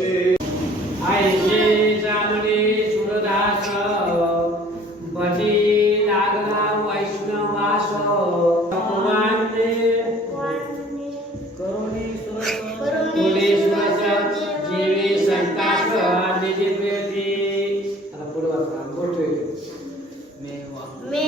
I जे ताने सूरदास वडी लागना वैष्णवाश सुमन्ते सुमन्ते करणी सूर करणी सुदा जीव संता सदि प्रीति अब पुरावा